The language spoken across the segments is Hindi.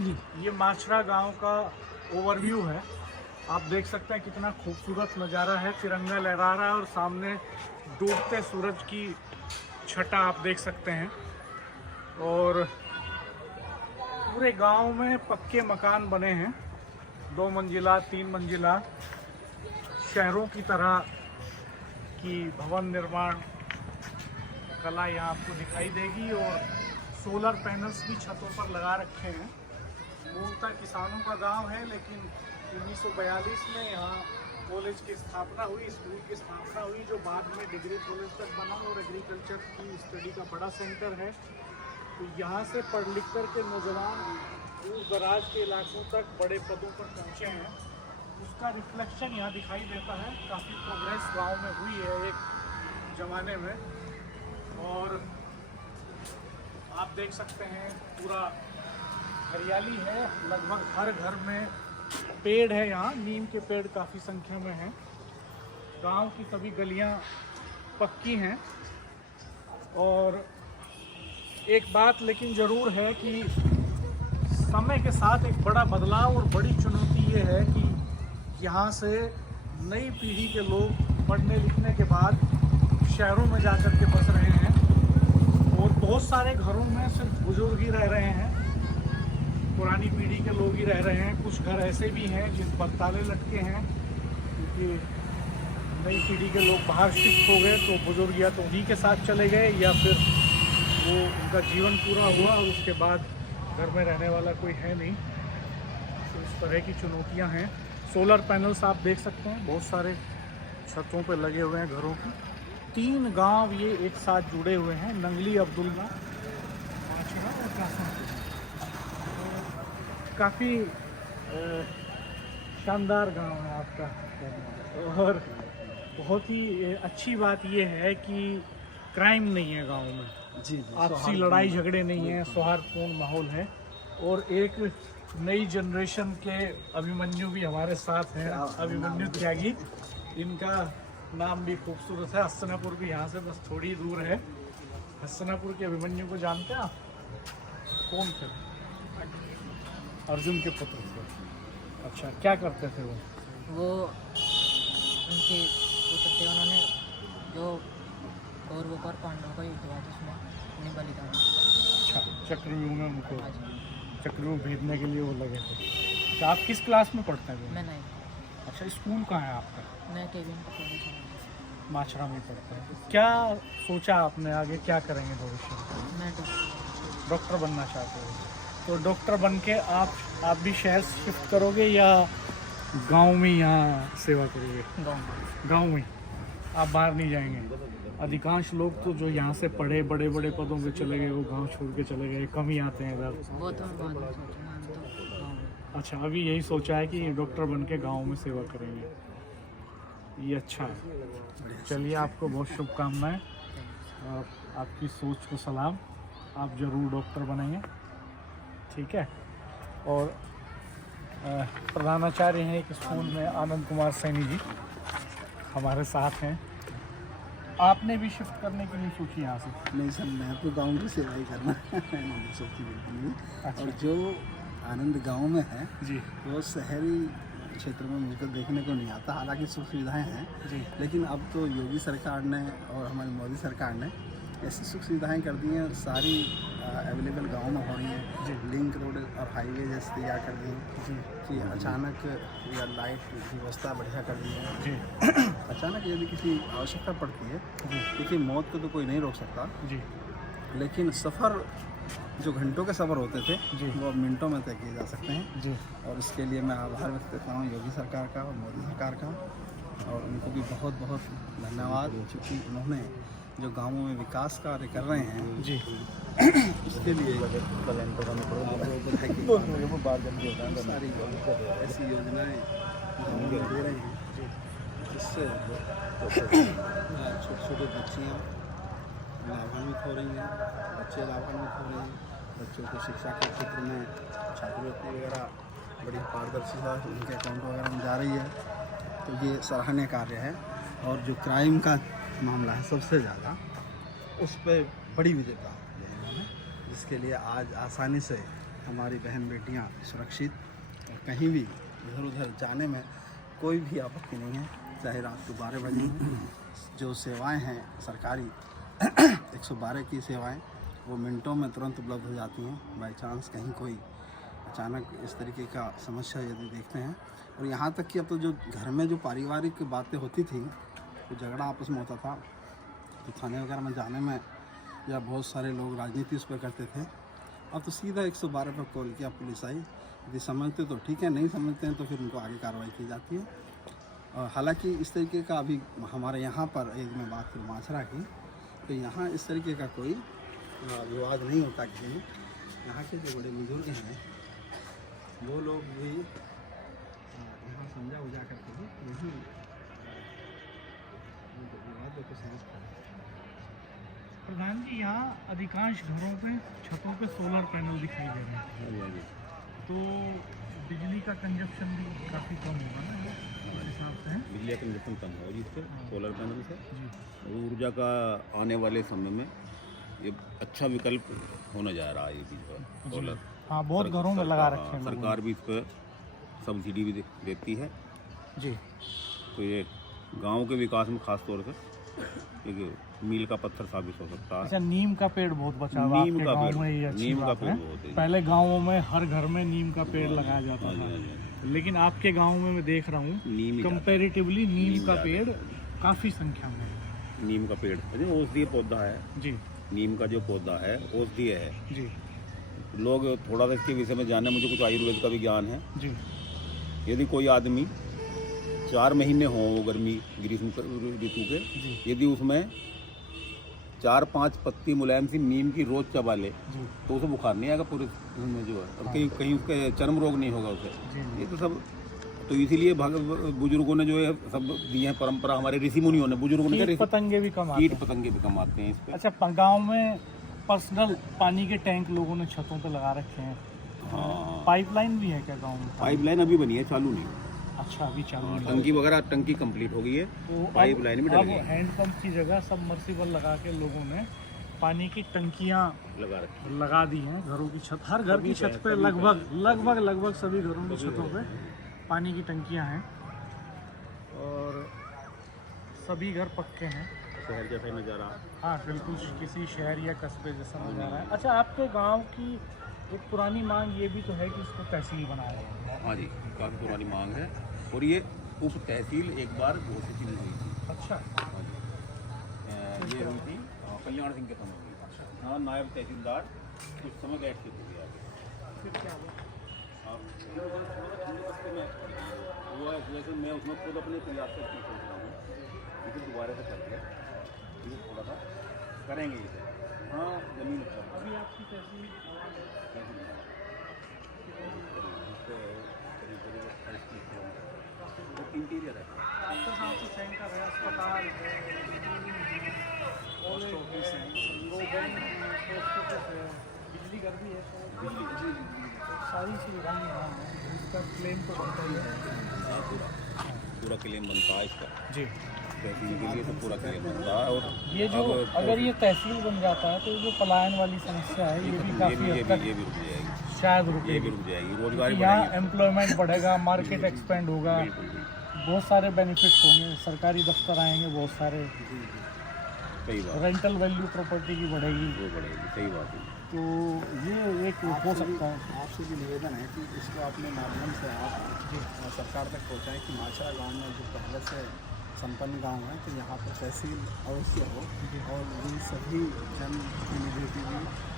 ये माछरा गांव का ओवरव्यू है। आप देख सकते हैं कितना खूबसूरत नज़ारा है, तिरंगा लहरा रहा है और सामने डूबते सूरज की छटा आप देख सकते हैं। और पूरे गांव में पक्के मकान बने हैं, 2 मंजिला 3 मंजिला, शहरों की तरह की भवन निर्माण कला यहाँ आपको दिखाई देगी। और सोलर पैनल्स भी छतों पर लगा रखे हैं। मूलतः किसानों का गांव है, लेकिन 1942 में यहाँ कॉलेज की स्थापना हुई, स्कूल की स्थापना हुई, जो बाद में डिग्री कॉलेज तक बना और एग्रीकल्चर की स्टडी का बड़ा सेंटर है। तो यहाँ से पढ़ लिख कर के नौजवान दूर दराज के इलाकों तक बड़े पदों पर पहुँचे हैं, उसका रिफ्लेक्शन यहाँ दिखाई देता है। काफ़ी प्रोग्रेस गांव में हुई है एक ज़माने में। और आप देख सकते हैं पूरा हरियाली है, लगभग हर घर में पेड़ है। यहाँ नीम के पेड़ काफ़ी संख्या में हैं। गांव की सभी गलियां पक्की हैं। और एक बात लेकिन ज़रूर है कि समय के साथ एक बड़ा बदलाव और बड़ी चुनौती ये है कि यहाँ से नई पीढ़ी के लोग पढ़ने लिखने के बाद शहरों में जाकर के बस रहे हैं और बहुत सारे घरों में सिर्फ बुजुर्ग ही रह रहे हैं, पुरानी पीढ़ी के लोग ही रह रहे हैं। कुछ घर ऐसे भी हैं जिन पर ताले लटके हैं, क्योंकि नई पीढ़ी के लोग बाहर शिफ्ट हो गए, तो बुजुर्ग या तो उन्हीं के साथ चले गए या फिर वो उनका जीवन पूरा हुआ और उसके बाद घर में रहने वाला कोई है नहीं। तो इस तरह की चुनौतियां हैं। सोलर पैनल्स आप देख सकते हैं बहुत सारे छतों पे लगे हुए हैं घरों की। 3 गांव ये एक साथ जुड़े हुए हैं, नंगली, अब्दुल्ला, माछरा और कासमपुर। काफ़ी शानदार गांव है आपका। और बहुत ही अच्छी बात ये है कि क्राइम नहीं है गांव में, जी आपसी लड़ाई झगड़े नहीं है, सौहार्दपूर्ण माहौल है। और एक नई जनरेशन के अभिमन्यु भी हमारे साथ हैं, अभिमन्यु त्यागी। इनका नाम भी खूबसूरत है। हस्तिनापुर भी यहाँ से बस थोड़ी दूर है। हस्तिनापुर के अभिमन्यु को जानते हैं आप? कौन थे? अर्जुन के पुत्र थे। अच्छा, क्या करते थे वो? उनके पुत्र थे, उन्होंने जो कौरवों और पांडवों का युद्ध हुआ जिसमें उन्हें बलिदान दिया। अच्छा, चक्रव्यूह में उनको चक्रव्यूह भेजने के लिए वो लगे थे। तो आप किस क्लास में पढ़ते हैं? मैं नहीं। अच्छा, स्कूल कहाँ है आपका? मैं केविन का कॉलेज माछरा में पढ़ते हैं। क्या सोचा आपने आगे क्या करेंगे भविष्य में? मैं डॉक्टर बनना चाहते हो? तो डॉक्टर बन के आप भी शहर शिफ्ट करोगे या गांव में यहाँ सेवा करोगे? गांव में आप बाहर नहीं जाएंगे? अधिकांश लोग तो जो यहाँ से पढ़े बड़े बड़े पदों पे चले गए वो गांव छोड़ के चले गए, कम ही आते हैं इधर। वो तो बाद में सोचूंगा, हम तो गाँव में। अच्छा, अभी यही सोचा है कि डॉक्टर बन के गाँव में सेवा करेंगे। ये अच्छा है। चलिए, आपको बहुत शुभकामनाएं और आपकी सोच को सलाम। आप ज़रूर डॉक्टर बनेंगे, ठीक है। और प्रधानाचार्य हैं एक स्कूल में, आनंद कुमार सैनी जी हमारे साथ हैं। आपने भी शिफ्ट करने के लिए सोची यहाँ से? नहीं सर, मैं तो गाँव की सेवा ही करना नहीं सोची बिल्कुल भी। अच्छा। और जो आनंद गाँव में है जी वो शहरी क्षेत्र में मुझको देखने को नहीं आता। हालांकि सुख सुविधाएँ हैं जी लेकिन अब तो योगी सरकार ने और हमारी मोदी सरकार ने ऐसी सुख सुविधाएँ कर दी हैं, सारी अवेलेबल गाँव में हो रही हैं। जी। लिंक रोड और हाईवे जैसे तैयार कर दी जी कि अचानक या लाइट की व्यवस्था बढ़िया कर दी है। जी अचानक यदि किसी आवश्यकता पड़ती है, जी देखिए मौत को तो कोई नहीं रोक सकता, जी लेकिन सफ़र जो घंटों के सफ़र होते थे जी। वो अब मिनटों में तय किए जा सकते हैं। जी और इसके लिए मैं आभार व्यक्त करता हूँ योगी सरकार का और मोदी सरकार का, और उनको भी बहुत बहुत धन्यवाद, क्योंकि उन्होंने जो गाँवों में विकास कार्य कर रहे हैं जी उसके लिए सारी ऐसी योजनाएं गाँवों में दे रहे हैं जिससे छोटे छोटे बच्चियाँ लाभान्वित हो रही हैं, बच्चे लाभान्वित हो रहे हैं। बच्चों को शिक्षा के क्षेत्र में छात्रवृत्ति वगैरह बड़ी पारदर्शिता उनके अकाउंट वगैरह में जा रही है। तो ये सराहनीय कार्य है। और जो क्राइम का मामला है सबसे ज़्यादा, उस पर बड़ी विजय प्राप्त की है इन्होंने, जिसके लिए आज आसानी से हमारी बहन बेटियां सुरक्षित और कहीं भी इधर उधर जाने में कोई भी आपत्ति नहीं है। चाहे रात को 12 बजे जो सेवाएं हैं सरकारी 112 की सेवाएं वो मिनटों में तुरंत उपलब्ध हो जाती हैं। बाई चांस कहीं कोई अचानक इस तरीके का समस्या यदि देखते हैं, और यहाँ तक कि अब तो जो घर में जो पारिवारिक बातें होती थी, तो झगड़ा आपस में होता था, तो थाने वगैरह में जाने में या बहुत सारे लोग राजनीति उस पर करते थे, अब तो सीधा 112 पर कॉल किया, पुलिस आई, यदि समझते तो ठीक है, नहीं समझते हैं तो फिर उनको आगे कार्रवाई की जाती है। और हालांकि इस तरीके का अभी हमारे यहाँ पर एक मैं बात करूँ माछरा की, तो यहाँ इस तरीके का कोई विवाद नहीं होता किसी में। यहाँ के जो बड़े बुजुर्ग हैं वो लोग भी यहाँ समझा उजा करके भी यही विवादों को समझते हैं। प्रधान जी, यहाँ अधिकांश घरों पे छतों पे सोलर पैनल दिखाई दे रहे हैं, तो बिजली का कंजप्शन भी काफ़ी कम होगा ना इस हिसाब से? बिजली का कंजप्शन कम होगा जी इससे, सोलर पैनल से। ऊर्जा का आने वाले समय में ये अच्छा विकल्प होने जा रहा है ये चीज़ सोलर। हाँ, बहुत घरों में लगा रखे हैं सरकार भी इस पर सब्सिडी भी देती है जी। तो ये गांव के विकास में खास तौर से एक मील का पत्थर साबित हो सकता है। अच्छा, नीम का पेड़ बहुत बचा हुआ नीम आपके का गाँव पेड़, में, ये अच्छी नीम का बात पेड़ है। बहुत है। पहले गाँवों में हर घर में नीम का पेड़ लगाया जाता था, लेकिन आपके गाँव में मैं देख रहा हूँ नीम कंपेरेटिवली नीम का पेड़ काफ़ी संख्या में है। नीम का पेड़ औषधीय पौधा है जी नीम का जो पौधा है औषधीय है। जी लोग थोड़ा सा इसके विषय में जाने, मुझे कुछ आयुर्वेद का भी ज्ञान है जी। यदि कोई आदमी 4 महीने हो गर्मी ग्रीष्म ऋतु के, यदि उसमें 4-5 पत्ती मुलायम सी नीम की रोज चबा ले तो उसे बुखार नहीं आएगा पूरे में जो है, और कहीं कहीं उसके चर्म रोग नहीं होगा उसे। ये तो सब तो इसीलिए बुजुर्गों ने जो है सब दिए हैं परंपरा, हमारे ऋषि मुनियों ने, बुजुर्गों ने कीट पतंगे भी कम आते हैं। कीट पतंगे भी कम आते हैं इस पे। अच्छा, गांव में पर्सनल पानी के टैंक लोगों ने छतों पे लगा रखे हैं। हाँ, पाइपलाइन भी है क्या गांव में? पाइपलाइन अभी बनी है, चालू नहीं। अच्छा, अभी चालू है। टंकी वगैरह टंकी कंप्लीट हो गई है, तो पाइपलाइन भी अब डली है, हैंडपंप की जगह सबमर्सिबल लगा के लोगों ने पानी की टंकियां लगा रखी लगा दी हैं घरों की छत, हर घर की छत पे लगभग सभी घरों की छतों पे पानी की टंकियां हैं, और सभी घर पक्के हैं। शहर जैसा नज़ारा। हाँ बिल्कुल, किसी शहर या कस्बे जैसा नज़ारा है। अच्छा, आपके गांव की एक पुरानी मांग ये भी तो है कि इसको तहसील बनाया जाए? हाँ जी, काफ़ी पुरानी मांग है, और ये उप तहसील एक बार घोषित नहीं हुई थी। अच्छा, हाँ जी, ये हुई थी कल्याण सिंह के समय में। हाँ, नायब तहसीलदार कुछ समय गैस के हो गया, फिर क्या हुआ? हुआ इस वजह से मैं उसमें खुद अपने प्रयास से सोच रहा हूँ, इसे दोबारा से कर दिया, ये थोड़ा सा करेंगे इसे। हाँ, जमीन अभी आपकी तहसील इंटीरियर है, आपके गाँव की सेंटर है, अस्पताल है, पोस्ट ऑफिस है, पोस्ट ऑफिस है, बिजली घर भी है, बिजली सारी सुविधाएं यहाँ हैं। इसका क्लेम तो बनता ही है। पूरा क्लेम बनता है इसका, जी। तहसील के लिए तो पूरा क्लेम बनता है। और ये जो अगर ये तहसील बन जाता है तो ये जो पलायन वाली समस्या है ये भी काफ़ी हद तक ये भी रुक जाएगी, शायद ये भी रुकेगी। रुक जाएगी, रोजगार भी यहाँ बढ़ेगी। एम्प्लॉयमेंट बढ़ेगा, मार्केट एक्सपेंड होगा, बिल्कुल, बिल्कुल। बहुत सारे बेनिफिट्स होंगे, सरकारी दफ्तर आएंगे बहुत सारे, सही बात, रेंटल वैल्यू प्रॉपर्टी की बढ़ेगी, वो बढ़ेगी, सही बात है। तो ये एक हो सकता है। आपसे भी निवेदन है कि इसको अपने माध्यम से आप सरकार तक पहुँचाएँ कि माछरा गाँव में जो पहले से संपन्न गांव है, तो यहाँ पर तहसील अवश्य हो, और इन सभी जन प्रतिनिधियों की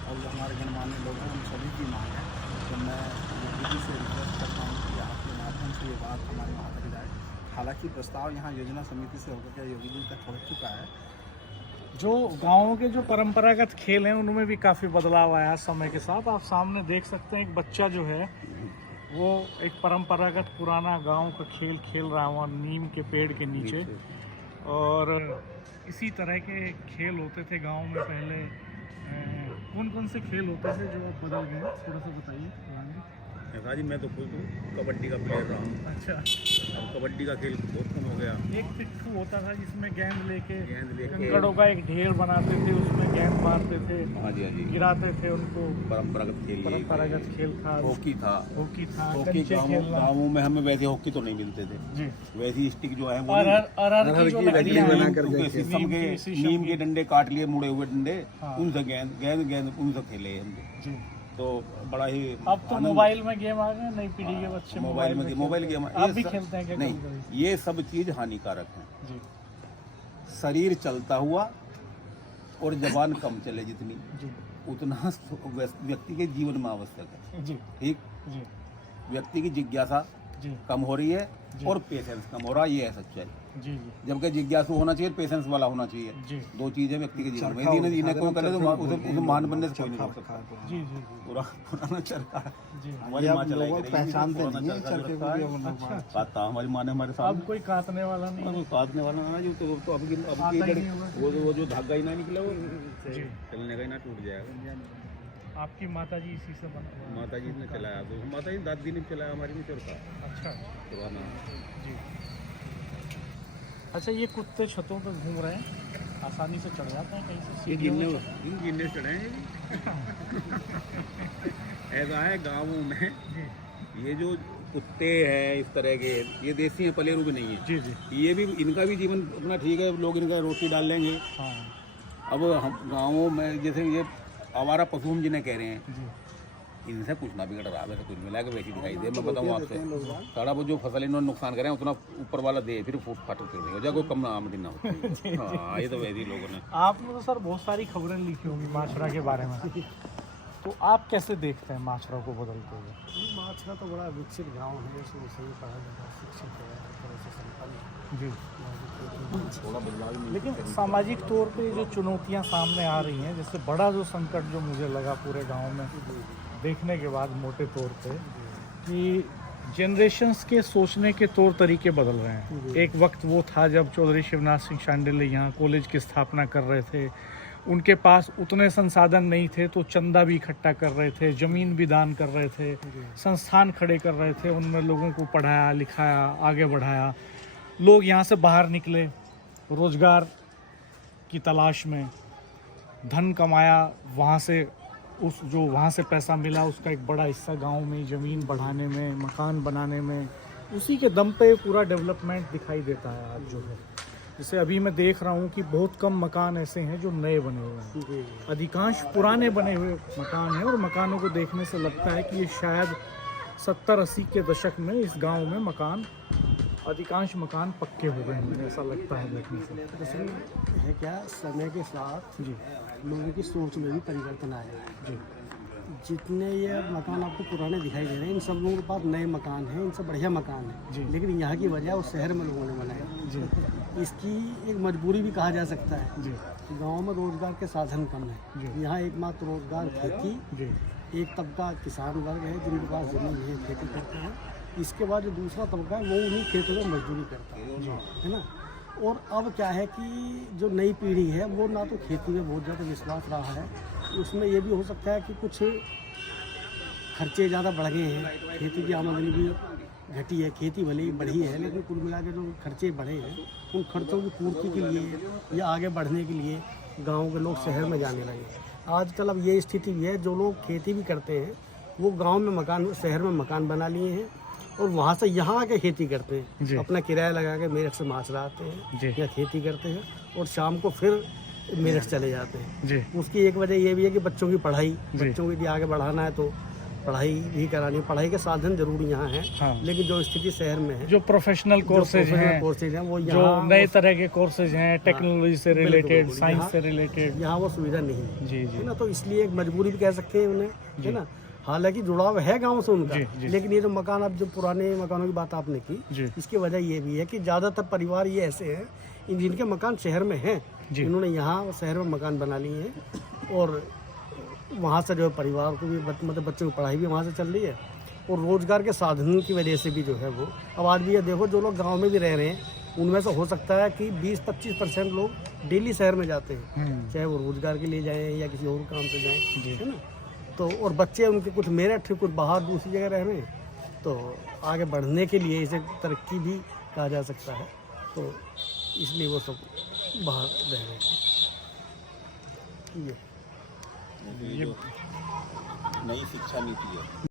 और जो हमारे गणमान्य लोग हैं उन सभी की मांग है। तो मैं योगी जी से रिक्वेस्ट करता हूँ कि आपके माध्यम से ये बात हमारे वहाँ तक जाए। हालांकि प्रस्ताव यहाँ योजना समिति से होकर के योगी जी तक पहुँच चुका है। जो गाँव के जो परंपरागत खेल हैं उनमें भी काफ़ी बदलाव आया समय के साथ। आप सामने देख सकते हैं एक बच्चा जो है वो एक परंपरागत पुराना गांव का खेल खेल रहा हुआ नीम के पेड़ के नीचे, और इसी तरह के खेल होते थे गांव में पहले। कौन कौन से खेल होते थे जो अब बदल गए, थोड़ा सा बताइए। ऐसा जी मैं तो खुद कबड्डी का प्लेयर रहा हूँ। अच्छा, अब कबड्डी का खेल बहुत कम हो गया। एक पिट्ठू होता था जिसमें गेंद लेके गेंद लेके कंकड़ों का एक ढेर बनाते थे, उसमें गेंद मारते थे, हाँ जी गिराते थे उनको। परंपरागत खेल ये परंपरागत खेल था, हॉकी था। हॉकी था, हॉकी कंचे खेलना। गाँवों में हमें वैसे हॉकी तो नहीं मिलते थे, जी, वैसी स्टिक जो है वो अरहर की जो लकड़ियाँ बना हैं, कर क्योंकि देखे। शीशम के नीम के डंडे काट लिए, मुड़े हुए डंडे, हाँ। उनसे गेंद उनसे खेले हम। जी। तो बड़ा ही अब तो मोबाइल में गेम आ गए, नई पीढ़ी के बच्चे मोबाइल गेम आप भी खेलते हैं क्या? नहीं, ये सब चीज हानिकारक है। जी, शरीर चलता हुआ और जबान कम चले जितनी, जी, उतना व्यक्ति के जीवन में आवश्यक है। जी, ठीक, जी, व्यक्ति की जिज्ञासा जी, कम हो रही है जी। और पेशेंस कम हो रहा है, ये है सच्चाई। जी, जी, जबकि जिज्ञासु होना चाहिए, पेशेंस वाला होना चाहिए। जी, दो चीजें व्यक्ति के जीवन में, यदि इन्हें कोई करे तो उसे महान बनने से कोई नहीं रोक सकता। जी, जी, पुराना चरखा जी। हमारी अब माँ चलाई लोग करेगी, पहचानते पुराना नहीं हैं चरखा जो चरखे रखा है, को, अच्छा, काटता हमारी माँ ने हमारे अब सामने। कोई काटने वाला नहीं है। कोई काटने वाला ना जो तो अब आता ही नहीं होगा। वो जो धागा ही ना निकला वो जी। चलने का ही ना टूट जाएगा। आपकी माता जी इसी से बना हुआ है। माता जी ने चलाया, तो माता जी दादी ने चलाया, हमारी नहीं चरखा अच्छा, पुराना। जी। अच्छा, ये कुत्ते छतों पे घूम रहे हैं, आसानी से चढ़ जाते हैं कहीं से? ये सीढ़ियों पे गिनने चढ़े हैं ऐसा है गाँवों में, जी, ये जो कुत्ते हैं इस तरह के, ये देसी हैं, पलेरू भी नहीं है। जी, जी, ये भी, इनका भी जीवन अपना ठीक है, लोग इनका रोटी डाल लेंगे। हाँ, अब हम गाँवों में जैसे ये आवारा पशु हम जिन्हें कह रहे हैं, जी, इनसे कुछ ना बिगड़ रहा है, वैसे कुछ मिला के वैसी दिखाई दे। मैं बताऊँ आपसे, सारा वो जो फसल इन्होंने नुकसान करें उतना ऊपर वाला दे, फिर फूट फाट फिर हो जाए, कोई कम आमदनी ना हो। हाँ, ये तो वैसे ही लोगों ने। आपने तो सर बहुत सारी खबरें लिखी होंगी माशरा के बारे में, तो आप कैसे देखते हैं माशरा को बदलते हुए? माछरा तो बड़ा विकसित गांव है, इसमें सही कहा जाता है, शिक्षित है, हर तरह से संपन्न जी, है। थोड़ा बदलाव भी लेकिन सामाजिक तौर पे जो चुनौतियां सामने आ रही हैं, जैसे बड़ा जो संकट जो मुझे लगा पूरे गांव में देखने के बाद मोटे तौर पे, कि जनरेशन्स के सोचने के तौर तरीके बदल रहे हैं। एक वक्त वो था जब चौधरी शिवनाथ सिंह शांडिल्य यहाँ कॉलेज की स्थापना कर रहे थे, उनके पास उतने संसाधन नहीं थे तो चंदा भी इकट्ठा कर रहे थे, ज़मीन भी दान कर रहे थे, संस्थान खड़े कर रहे थे, उनमें लोगों को पढ़ाया लिखाया, आगे बढ़ाया। लोग यहाँ से बाहर निकले रोज़गार की तलाश में, धन कमाया, वहाँ से उस जो वहाँ से पैसा मिला उसका एक बड़ा हिस्सा गांव में ज़मीन बढ़ाने में, मकान बनाने में, उसी के दम पे पूरा डेवलपमेंट दिखाई देता है आज जो है। जैसे अभी मैं देख रहा हूँ कि बहुत कम मकान ऐसे हैं जो नए बने हुए हैं, अधिकांश पुराने बने हुए मकान हैं, और मकानों को देखने से लगता है कि ये शायद 70-80 के दशक में इस गांव में मकान, अधिकांश मकान पक्के हो गए हैं, ऐसा लगता है देखने से। दरअसल है क्या, समय के साथ जी, लोगों की सोच में भी परिवर्तन आया है। जी, जितने ये मकान आपको पुराने दिखाई दे रहे हैं, इन सब लोगों के पास नए मकान हैं, इनसे बढ़िया मकान जी। है, लेकिन यहाँ की वजह उस शहर में लोगों ने बनाया। जी, इसकी एक मजबूरी भी कहा जा सकता है। जी, गांव में रोजगार के साधन कम है, जी। यहाँ एकमात्र रोजगार खेती, जी, एक तबका किसान वर्ग है जिनके पास जमीन है, खेती करते हैं। इसके बाद जो दूसरा तबका है वो उन्हीं खेतों में मजदूरी करता है ना। और अब क्या है कि जो नई पीढ़ी है वो ना तो खेती में बहुत ज़्यादा विश्वास रहा है, उसमें ये भी हो सकता है कि कुछ खर्चे ज़्यादा बढ़ गए हैं, खेती की आमदनी भी घटी है, खेती भले ही बढ़ी है लेकिन कुल मिला के जो खर्चे बढ़े हैं उन खर्चों की पूर्ति के लिए या आगे बढ़ने के लिए गांव के लोग शहर में जाने लगे। आजकल अब ये स्थिति भी है, जो लोग खेती भी करते हैं वो गांव में मकान, शहर में मकान बना लिए हैं और वहाँ से यहाँ आके खेती करते जी। हैं, अपना किराया लगा के मेरठ से माछरा आते जी। हैं या खेती करते हैं और शाम को फिर मेरठ चले जाते हैं। जी, उसकी एक वजह ये भी है कि बच्चों की पढ़ाई, जी। बच्चों को यदि आगे बढ़ाना है तो पढ़ाई भी करानी, पढ़ाई के साधन जरूर यहाँ हैं। हाँ। लेकिन जो स्थिति शहर में है, जो प्रोफेशनल कोर्सेज हैं, कोर्सेज हैं वो जो यहाँ नए तरह के कोर्सेज हैं, टेक्नोलॉजी से बिल्कुल, रिलेटेड, बिल्कुल। साइंस यहाँ- से रिलेटेड। यहाँ वो सुविधा नहीं है, जी, है जी, ना। तो इसलिए एक मजबूरी भी कह सकते हैं उन्हें, है ना। हालांकि जुड़ाव है गांव से उनका, जी, जी। लेकिन ये जो मकान, अब जो पुराने मकानों की बात आपने की, जी, इसकी वजह ये भी है कि ज़्यादातर परिवार ये ऐसे हैं जिनके मकान शहर में हैं, जी। इन्होंने यहाँ शहर में मकान बना लिए हैं और वहाँ से जो है परिवार को भी मतलब बच्चों की पढ़ाई भी वहाँ से चल रही है और रोज़गार के साधन की वजह से भी जो है वो। अब आज भी ये देखो, जो लोग गांव में भी रह रहे हैं उनमें से हो सकता है कि 20-25% लोग डेली शहर में जाते हैं, चाहे वो रोज़गार के लिए जाएं या किसी और काम से जाएं, जी। है ना। तो और बच्चे उनके कुछ मेरठ थे, कुछ बाहर दूसरी जगह रह रहे हैं, तो आगे बढ़ने के लिए इसे तरक्की भी कहा जा सकता है, तो इसलिए वो सब बाहर रह रहे हैं। ये ये जो नई शिक्षा नीति है